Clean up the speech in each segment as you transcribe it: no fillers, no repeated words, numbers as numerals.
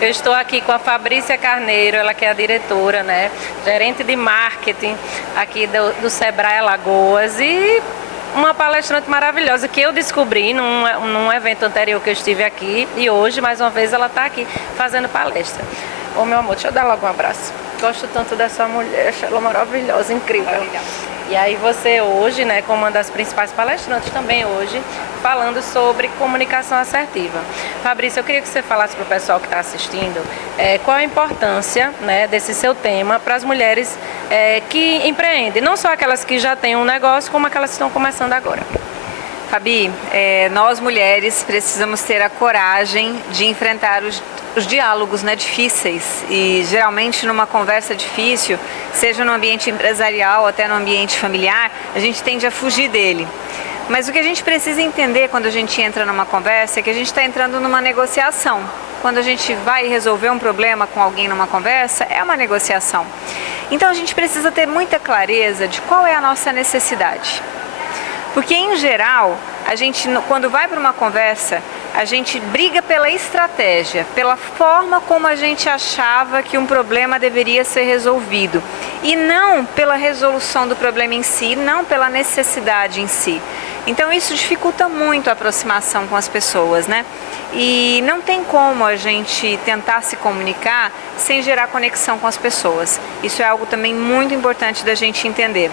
Eu estou aqui com a Fabrícia Carneiro, ela que é a diretora, né, gerente de marketing aqui do Sebrae Alagoas, e uma palestrante maravilhosa que eu descobri num evento anterior que eu estive aqui, e hoje, mais uma vez, ela está aqui fazendo palestra. Ô, meu amor, deixa eu dar logo um abraço. Gosto tanto dessa mulher, acho ela maravilhosa, incrível. Maravilhosa. E aí você hoje, né, como uma das principais palestrantes também hoje, falando sobre comunicação assertiva. Fabrícia, eu queria que você falasse para o pessoal que está assistindo qual a importância, né, desse seu tema para as mulheres que empreendem, não só aquelas que já têm um negócio, como aquelas que estão começando agora. Fabi, nós mulheres precisamos ter a coragem de enfrentar os diálogos, né, difíceis, e geralmente numa conversa difícil, seja no ambiente empresarial ou até no ambiente familiar, a gente tende a fugir dele. Mas o que a gente precisa entender quando a gente entra numa conversa é que a gente está entrando numa negociação. Quando a gente vai resolver um problema com alguém numa conversa, é uma negociação. Então a gente precisa ter muita clareza de qual é a nossa necessidade. Porque, em geral, a gente, quando vai para uma conversa, a gente briga pela estratégia, pela forma como a gente achava que um problema deveria ser resolvido. E não pela resolução do problema em si, não pela necessidade em si. Então, isso dificulta muito a aproximação com as pessoas, né? E não tem como a gente tentar se comunicar sem gerar conexão com as pessoas. Isso é algo também muito importante da gente entender.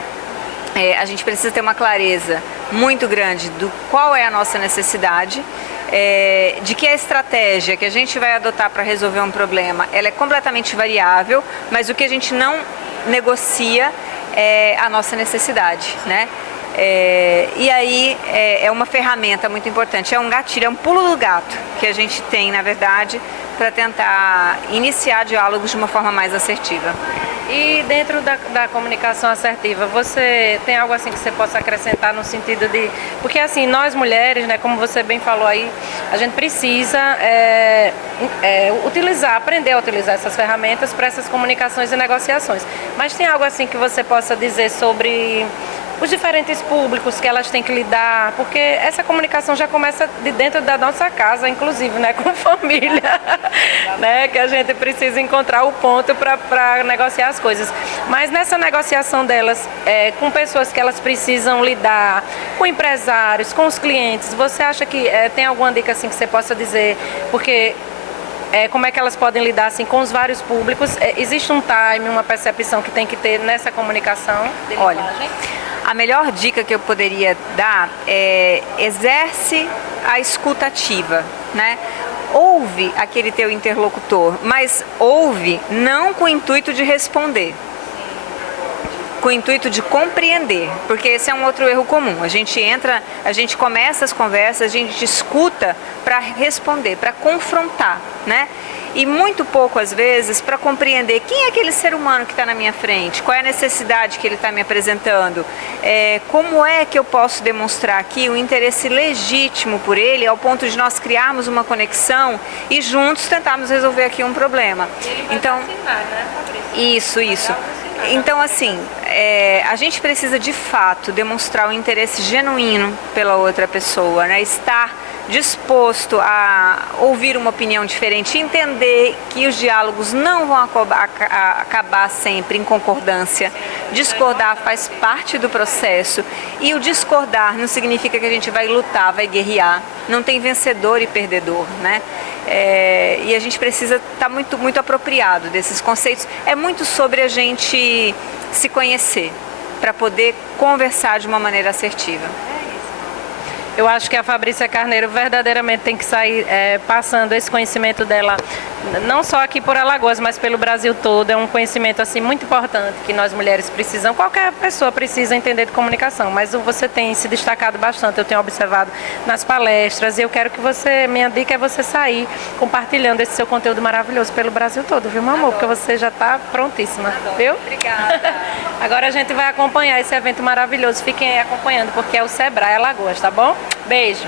A gente precisa ter uma clareza muito grande do qual é a nossa necessidade, de que a estratégia que a gente vai adotar para resolver um problema, ela é completamente variável, mas o que a gente não negocia é a nossa necessidade, né? E aí é uma ferramenta muito importante, é um gatilho, é um pulo do gato que a gente tem, na verdade, para tentar iniciar diálogos de uma forma mais assertiva. E dentro da comunicação assertiva, você tem algo assim que você possa acrescentar no sentido de... Porque assim, nós mulheres, né, como você bem falou aí, a gente precisa aprender a utilizar essas ferramentas para essas comunicações e negociações. Mas tem algo assim que você possa dizer sobre os diferentes públicos que elas têm que lidar, porque essa comunicação já começa de dentro da nossa casa, inclusive, né, com família, né, que a gente precisa encontrar o ponto para negociar as coisas. Mas nessa negociação delas, com pessoas que elas precisam lidar, com empresários, com os clientes, você acha que tem alguma dica assim que você possa dizer? Porque como é que elas podem lidar assim com os vários públicos? Existe um time, uma percepção que tem que ter nessa comunicação de Olha, linguagem? a melhor dica que eu poderia dar é exerce a escuta ativa, né? Ouve aquele teu interlocutor, mas ouve não com o intuito de responder, com o intuito de compreender, porque esse é um outro erro comum. A gente começa as conversas, a gente escuta para responder, para confrontar, né? E muito pouco, às vezes, para compreender quem é aquele ser humano que está na minha frente, qual é a necessidade que ele está me apresentando, como é que eu posso demonstrar aqui o interesse legítimo por ele, ao ponto de nós criarmos uma conexão e juntos tentarmos resolver aqui um problema. Então, ensinar, né, Fabrícia? Isso. Então, assim, a gente precisa, de fato, demonstrar um interesse genuíno pela outra pessoa, né? Estar disposto a ouvir uma opinião diferente, entender que os diálogos não vão acabar sempre em concordância. Discordar faz parte do processo, e o discordar não significa que a gente vai lutar, vai guerrear. Não tem vencedor e perdedor, né? E a gente precisa estar muito, muito apropriado desses conceitos. É muito sobre a gente se conhecer para poder conversar de uma maneira assertiva. Eu acho que a Fabrícia Carneiro verdadeiramente tem que sair passando esse conhecimento dela, não só aqui por Alagoas, mas pelo Brasil todo. É um conhecimento assim muito importante que nós mulheres precisamos, qualquer pessoa precisa entender de comunicação, mas você tem se destacado bastante, eu tenho observado nas palestras, e eu quero que minha dica é você sair compartilhando esse seu conteúdo maravilhoso pelo Brasil todo, viu, meu amor? Porque você já está prontíssima, viu? Obrigada. Agora a gente vai acompanhar esse evento maravilhoso, fiquem aí acompanhando, porque é o Sebrae Alagoas, tá bom? Beijo!